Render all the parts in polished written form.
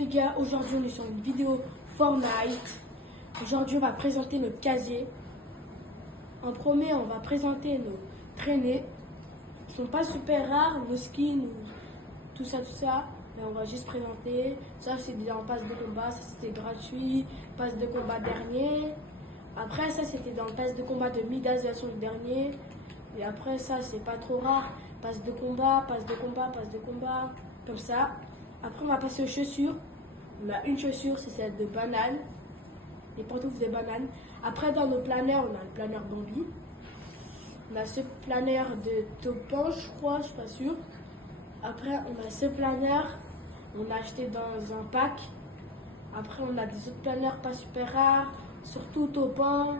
les gars, aujourd'hui on est sur une vidéo Fortnite. Aujourd'hui on va présenter notre casier. En premier on va présenter nos traînées. Ils sont pas super rares, nos skins, tout ça. Mais on va juste présenter. Ça c'était en passe de combat, ça c'était gratuit. Passe de combat dernier. Après ça c'était dans le passe de combat de Midas version dernier. Et après ça c'est pas trop rare. Passe de combat, comme ça. Après on va passer aux chaussures. On a une chaussure, c'est celle de banane. Les pantoufles de banane. Après dans nos planeurs, on a le planeur Bambi. On a ce planeur de Topan, je crois, je suis pas sûre. Après on a ce planeur, on a acheté dans un pack. Après on a des autres planeurs pas super rares, surtout Topan.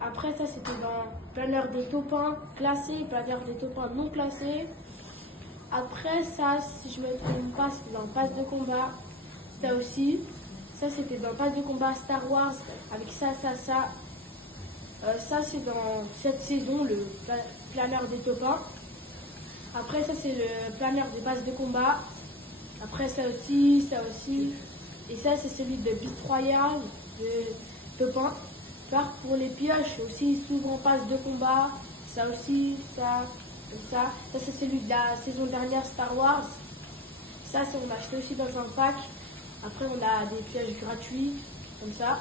Après ça c'était dans planeur des Topans classés, planeur des Topans non classés. Après ça, si je me trompe pas, c'était dans le pass de combat. Ça aussi. Ça c'était dans le pass de combat Star Wars avec ça. Ça c'est dans cette saison, le planeur des Topans. Après ça c'est le planeur des passes de combat. Après ça aussi. Et ça c'est celui de Beat Royale de Topans. Pour les pioches aussi, souvent passe de combat. Ça aussi, ça. Ça c'est celui de la saison dernière Star Wars. Ça c'est on a acheté aussi dans un pack. Après on a des pièges gratuits comme ça.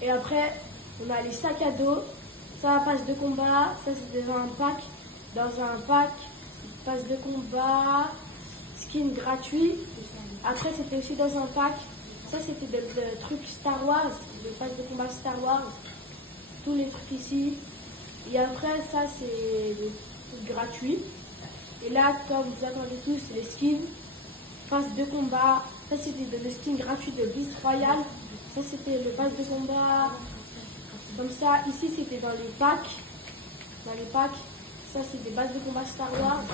Et après on a les sacs à dos. Ça passe de combat. Ça c'est dans un pack. Passe de combat, skin gratuit. Après c'était aussi dans un pack. Ça c'était le truc Star Wars, le pass de combat Star Wars. Tous les trucs ici. Et après ça c'est gratuit. Et là, comme vous attendez tous, c'est les skins. Pass de combat. Ça, c'était le skin gratuit de Beast Royale. Ça, c'était le pass de combat. Comme ça. Ici, c'était dans les packs. Ça, c'est des bases de combat Star Wars.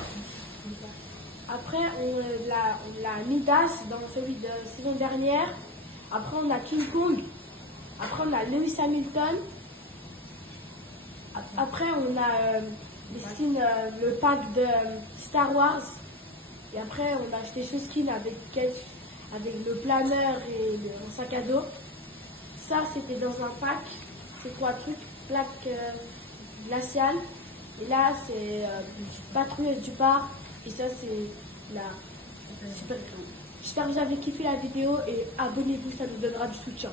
Après, on l'a Midas dans celui de saison dernière. Après, on a King Kong. Après, on a Lewis Hamilton. Après, on a les skins, le pack de Star Wars. Et après, on a acheté ce skin avec le planeur et un sac à dos. Ça, c'était dans un pack. C'est quoi, truc? Plaque glaciale. Et là, c'est patrouilleuse du parc. Et ça, c'est la super. J'espère que vous avez kiffé la vidéo et abonnez-vous, ça nous donnera du soutien.